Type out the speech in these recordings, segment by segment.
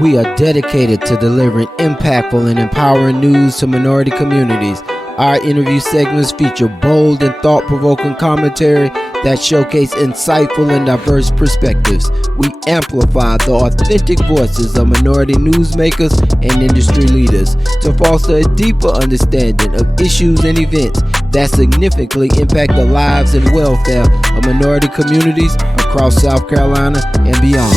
We are dedicated to delivering impactful and empowering news to minority communities. Our interview segments feature bold and thought-provoking commentary that showcase insightful and diverse perspectives. We amplify the authentic voices of minority newsmakers and industry leaders to foster a deeper understanding of issues and events that significantly impact the lives and welfare of minority communities across South Carolina and beyond.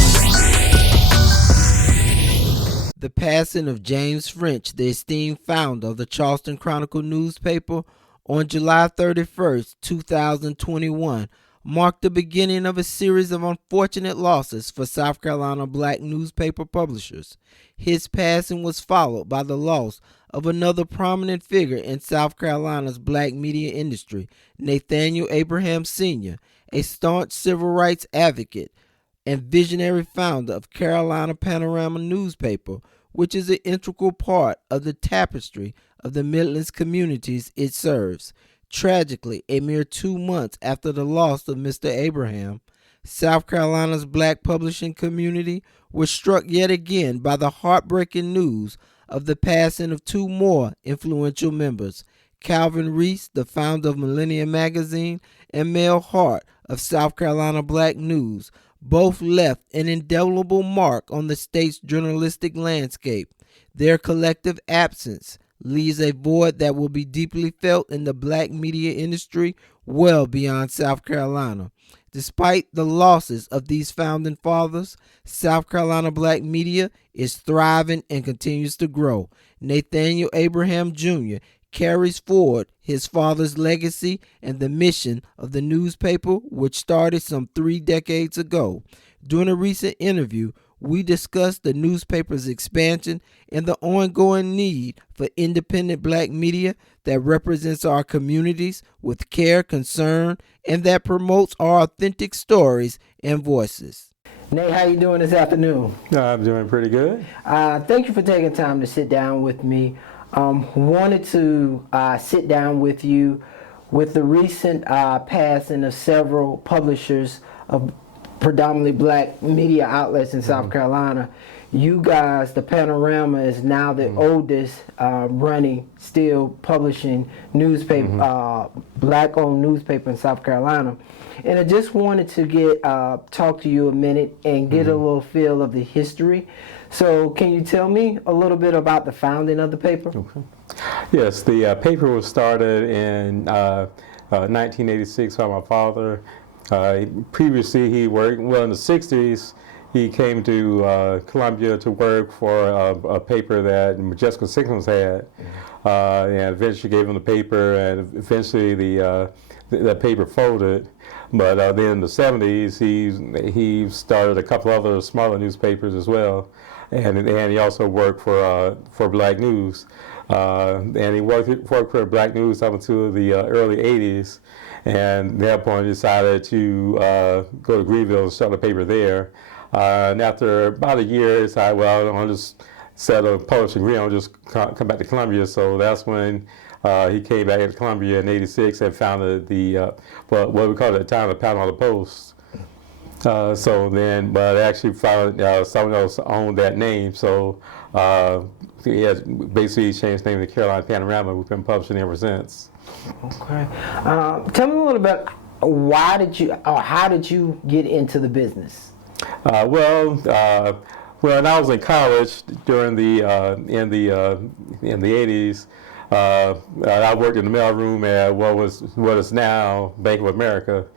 The passing of James French, the esteemed founder of the Charleston Chronicle newspaper, on July 31st, 2021, marked the beginning of a series of unfortunate losses for South Carolina black newspaper publishers. His passing was followed by the loss of another prominent figure in South Carolina's black media industry, Nathaniel Abraham Sr., a staunch civil rights advocate and visionary founder of Carolina Panorama Newspaper, which is an integral part of the tapestry of the Midlands communities it serves. Tragically, a mere 2 months after the loss of Mr. Abraham, South Carolina's black publishing community was struck yet again by the heartbreaking news of the passing of two more influential members, Calvin Reese, the founder of Millennium Magazine, and Mel Hart of South Carolina Black News. Both left an indelible mark on the state's journalistic landscape. Their collective absence leaves a void that will be deeply felt in the black media industry well beyond South Carolina. Despite the losses of these founding fathers, South Carolina black media is thriving and continues to grow. Nathaniel Abraham Jr. carries forward his father's legacy and the mission of the newspaper, which started some 3 decades ago. During a recent interview, we discussed the newspaper's expansion and the ongoing need for independent black media that represents our communities with care, concern, and that promotes our authentic stories and voices. Nate, how you doing this afternoon? I'm doing pretty good. Thank you for taking time to sit down with me. Wanted to sit down with you with the recent passing of several publishers of predominantly black media outlets in South Carolina. You guys, the Panorama, is now the oldest running, still publishing newspaper, black-owned newspaper in South Carolina. And I just wanted to talk to you a minute and get a little feel of the history. So can you tell me a little bit about the founding of the paper? Okay. Yes, the paper was started in 1986 by my father. Previously, he worked, in the 60s, he came to Columbia to work for a paper that Majestic Signals had, and eventually gave him the paper, and eventually the paper folded. But then in the 70s, he started a couple other smaller newspapers as well, and he also worked for Black News. And he worked for Black News up until the early 80s, and at that point decided to go to Greenville and start a paper there. And after about a year, he decided, well, I'll just set a publishing agreement, I'll just come back to Columbia. So that's when he came back to Columbia in '86 and founded what we called at the time the Panorama Post. So then, but actually found someone else owned that name. So he has basically changed the name to Carolina Panorama. We've been publishing ever since. Okay. Tell me a little bit. How did you get into the business? When I was in college during in the '80s, I worked in the mailroom at what is now Bank of America.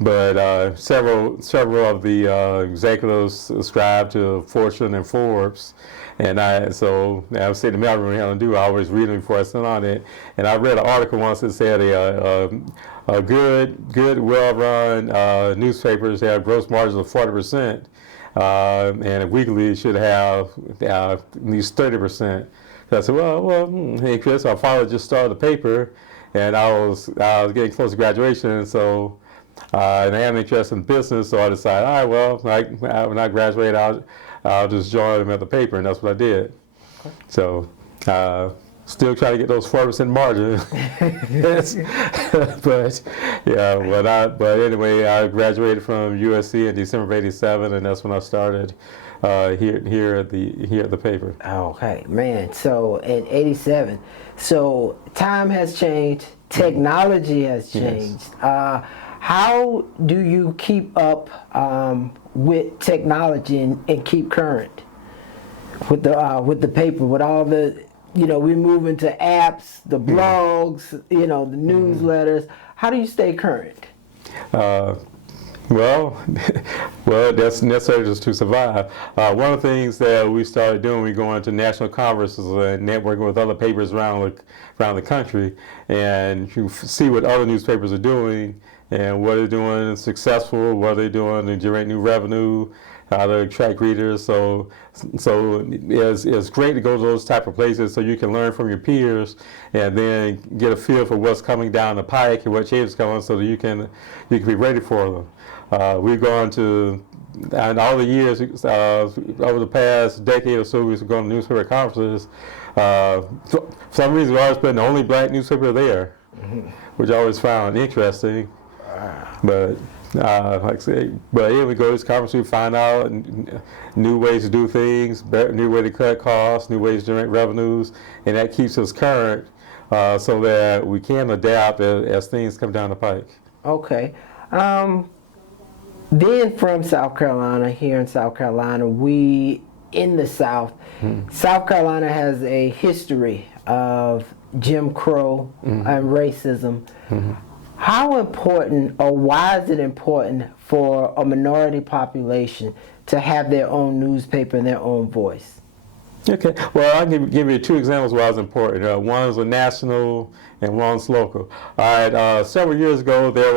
But several of the executives subscribed to Fortune and Forbes, and I was sitting in the mailroom having to do. I always read them before I sit on it, and I read an article once that said a good, well-run newspapers have gross margins of 40%, and a weekly should have at least 30%. So I said, hey Chris, our father just started a paper, and I was getting close to graduation, so. And I am interested in business, so I decided, all right, well, when I graduate, I'll just join them at the paper, and that's what I did. Okay. So Still trying to get those 4% margin. But yeah, but anyway, I graduated from USC in December of '87, and that's when I started here at the paper. Okay, man. So in '87, so time has changed, technology has changed. Yes. How do you keep up with technology and keep current with the paper, with all the, we're moving to apps, the blogs, the newsletters. How do you stay current? Well, that's necessary just to survive. One of the things that we started doing, we go into national conferences and networking with other papers around the country, and you see what other newspapers are doing and what they're doing successful, what they're doing to generate new revenue, how to attract readers. So it's great to go to those type of places so you can learn from your peers and then get a feel for what's coming down the pike and what change is coming, so that you can be ready for them. We've gone to, and all the years over the past decade or so, we've gone to newspaper conferences. For some reason, we've always been the only black newspaper there, which I always found interesting. But like I say, but yeah, we go to this conference, we find out new ways to do things, new way to cut costs, new ways to generate revenues, and that keeps us current, so that we can adapt as things come down the pike. Okay. Being from South Carolina, here in South Carolina, we in the South, South Carolina has a history of Jim Crow and racism. How important, or why is it important for a minority population to have their own newspaper and their own voice? Okay, well, I'll give you two examples why it's important. One is a national and one's local. All right, several years ago, there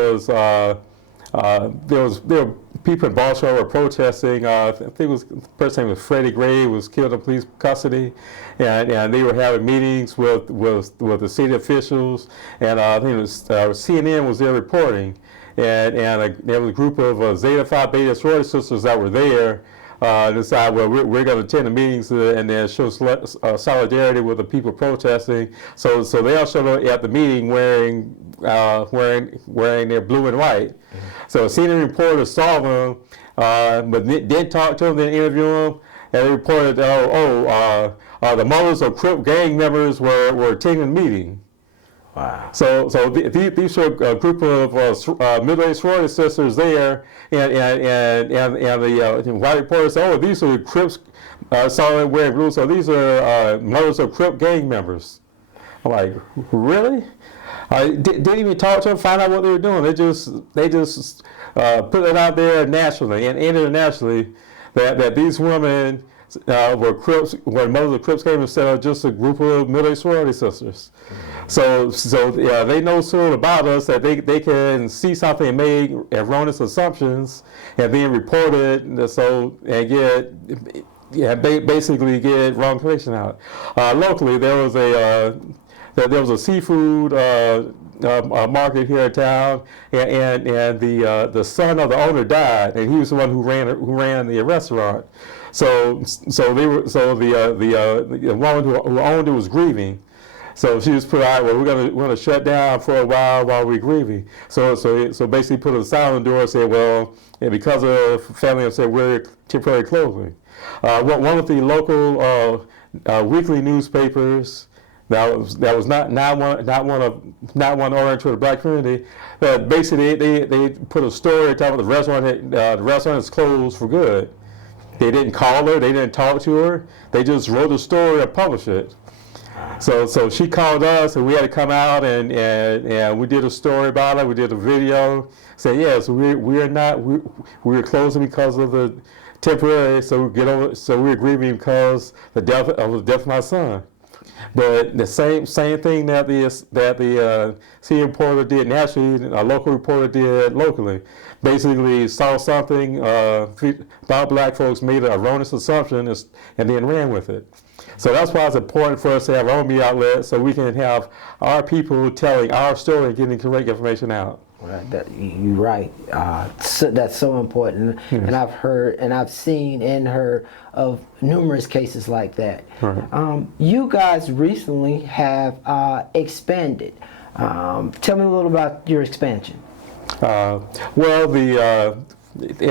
were people in Baltimore were protesting. I think it was, the person name was Freddie Gray, was killed in police custody, and they were having meetings with the city officials, and I think it was CNN was there reporting, and there was a group of Zeta Phi Beta sorority sisters that were there. Decide, well, we're going to attend the meetings and then show solidarity with the people protesting. So they all showed up at the meeting wearing their blue and white. So a CNN reporter saw them, but didn't talk to them, didn't interview them, and they reported, the mothers of Crip gang members were attending the meeting. Wow. So these were a group of middle-aged sorority sisters there, and the white reporters said, these are Crips, saw them wearing blue, so these are mothers of Crip gang members. I'm like, really? Didn't even talk to them, find out what they were doing. They just put it out there nationally and internationally that these women were Crips, when mothers of Crips came instead of just a group of middle-aged sorority sisters. So they know so about us that they can see something and make erroneous assumptions and then report it, and basically get wrong information out. Locally, there was a seafood market here in town, and the son of the owner died, and he was the one who ran the restaurant. So the woman who owned it was grieving. So she just put out, well, we're gonna shut down for a while we're grieving. So basically put a sign on the door and said, well, and because of family, said we're temporarily closing. One of the local weekly newspapers that was not one oriented to the black community. Basically, they put a story talking about the restaurant is closed for good. They didn't call her, they didn't talk to her. They just wrote a story and published it. So she called us, and we had to come out and we did a story about it. We did a video. Said yes, we're closing because of the temporary. So we're grieving because the death of my son. But the same thing that the city reporter did nationally, a local reporter did locally. Basically saw something about black folks, made an erroneous assumption, and then ran with it. So that's why it's important for us to have our own media outlet, so we can have our people telling our story and getting correct information out. Well, you're right. That's so important, Yes. and I've heard and I've seen and heard of numerous cases like that. Right. You guys recently have expanded. Tell me a little about your expansion. Yeah,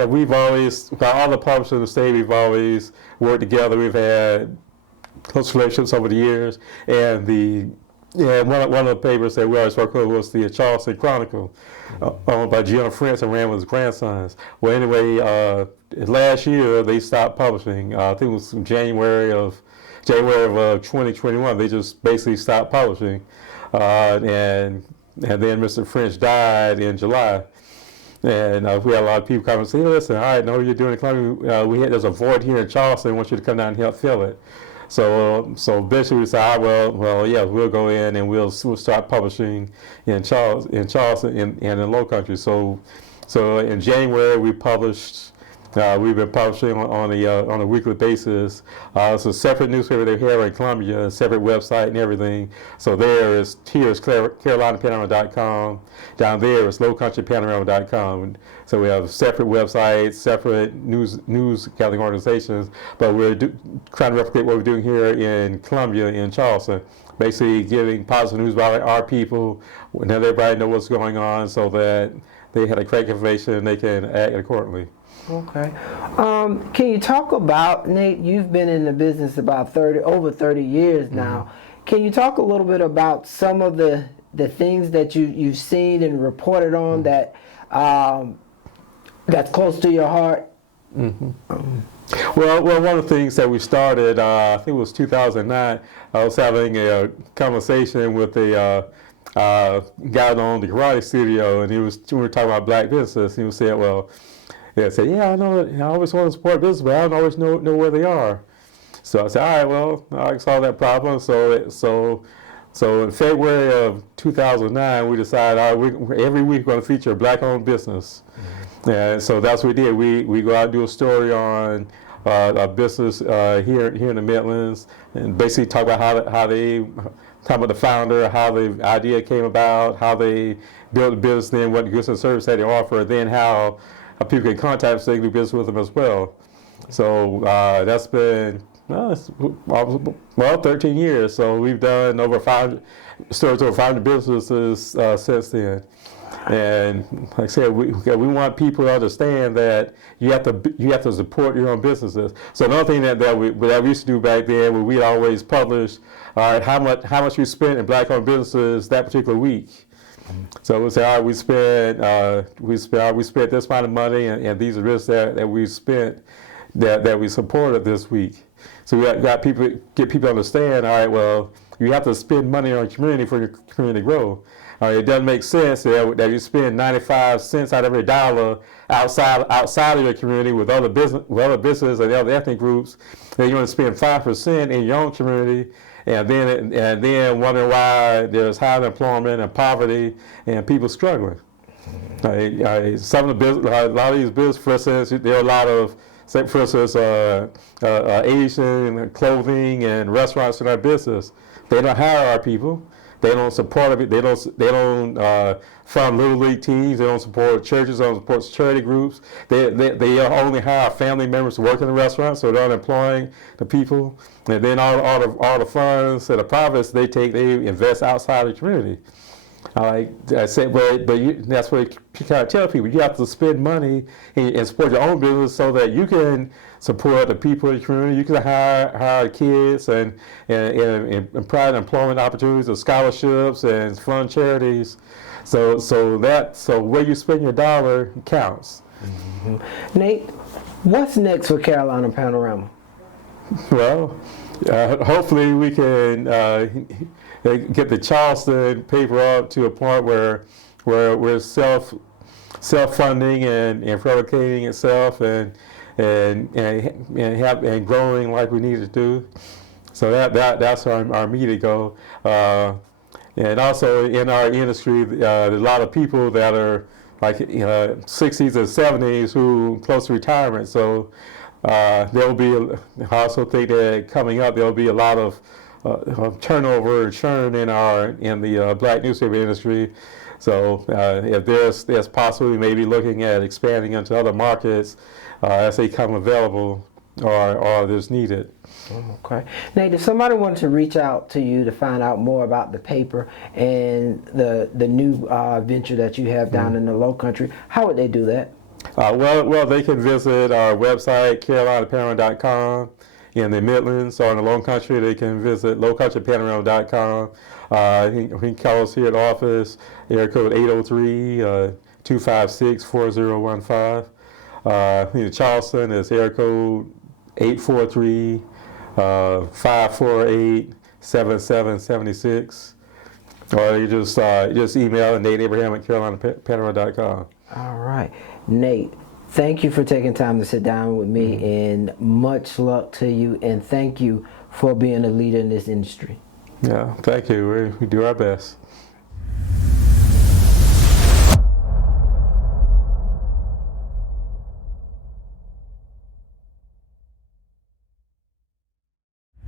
we've always, all the publishers in the state, we've always worked together. We've had close relationships over the years, and one of the papers that we always worked with was the Charleston Chronicle, owned by Jim French and ran with his grandsons. Well, anyway, last year they stopped publishing. I think it was January of 2021. They just basically stopped publishing, and then Mr. French died in July. And we had a lot of people come and say, hey, listen, all right, I know what you're doing in Columbia. There's a void here in Charleston. I want you to come down and help fill it. So eventually we said, yeah, we'll go in and we'll start publishing in Charleston and in the Low Country. So in January we published. We've been publishing on a weekly basis. It's a separate newspaper they have in Columbia, a separate website and everything. So here is CarolinaPanorama.com. Down there is LowCountryPanorama.com. So we have separate websites, separate news gathering organizations, but we're trying to replicate what we're doing here in Columbia, in Charleston. Basically giving positive news about our people, let everybody know what's going on so that they have the correct information and they can act accordingly. Okay. Can you talk about, Nate, you've been in the business about over 30 years now. Mm-hmm. Can you talk a little bit about some of the things that you've seen and reported on that that's close to your heart? Mm-hmm. Well, one of the things that we started, I think it was 2009, I was having a conversation with a guy that owned the karate studio, and we were talking about black business, and he said, I know, I always want to support business, but I don't always know where they are. So I said, all right, well, I solved that problem. So in February of 2009, we decided, all right, every week we're going to feature a black-owned business. Mm-hmm. And so that's what we did. We go out and do a story on a business here in the Midlands, and basically talk about how they talk about the founder, how the idea came about, how they built the business, then what goods and services that they offer, then how people can contact us, they can do business with them as well. So that's been 13 years. So we've done over 500 businesses since then. And like I said, we want people to understand that you have to support your own businesses. So another thing that we used to do back then, we'd always publish, all right, how much we spent in black-owned businesses that particular week. So we say, all right, we spent this amount of money, and these are risks that we spent that we supported this week. So we got people to understand. All right, well, you have to spend money on your community for your community to grow. It doesn't make sense that you spend 95 cents out of every dollar outside of your community with other businesses and other ethnic groups. Then you're going to spend 5% in your own community. And then wondering why there's high unemployment and poverty and people struggling. Some of a lot of these businesses, for instance, there are a lot of, say for instance, Asian clothing and restaurants in our business. They don't hire our people. They don't support it. They don't fund little league teams. They don't support churches. They don't support charity groups. They only hire family members to work in the restaurant, so they're not employing the people. And then all the funds and the profits they invest outside the community. Like I said, that's what you kind of tell people. You have to spend money and support your own business so that you can support the people in the community. You can hire kids and provide employment opportunities and scholarships and fund charities. So where you spend your dollar counts. Mm-hmm. Nate, what's next for Carolina Panorama? Well, hopefully we can get the Charleston paper up to a point where we're self-funding and replicating itself and growing like we need to do. So that's our immediate goal. And also in our industry, there's a lot of people that are like 60s and 70s who close to retirement. So there'll be. I also think that coming up there'll be a lot of turnover and churn in the black newspaper industry. So if there's possibly maybe looking at expanding into other markets as they come available or there's needed. Okay. Nate, if somebody wanted to reach out to you to find out more about the paper and the new venture that you have down in the Low Country, how would they do that? Well, they can visit our website, carolinapanorama.com. In the Midlands or in the Low Country, they can visit lowcountrypanorama.com. You can call us here at the office, area code 803-256-4015. In Charleston, it's area code 843-548-7776. Or you just email Nate Abraham at carolinapanorama.com. All right. Nate, thank you for taking time to sit down with me, and much luck to you, and thank you for being a leader in this industry. Yeah, thank you. We do our best.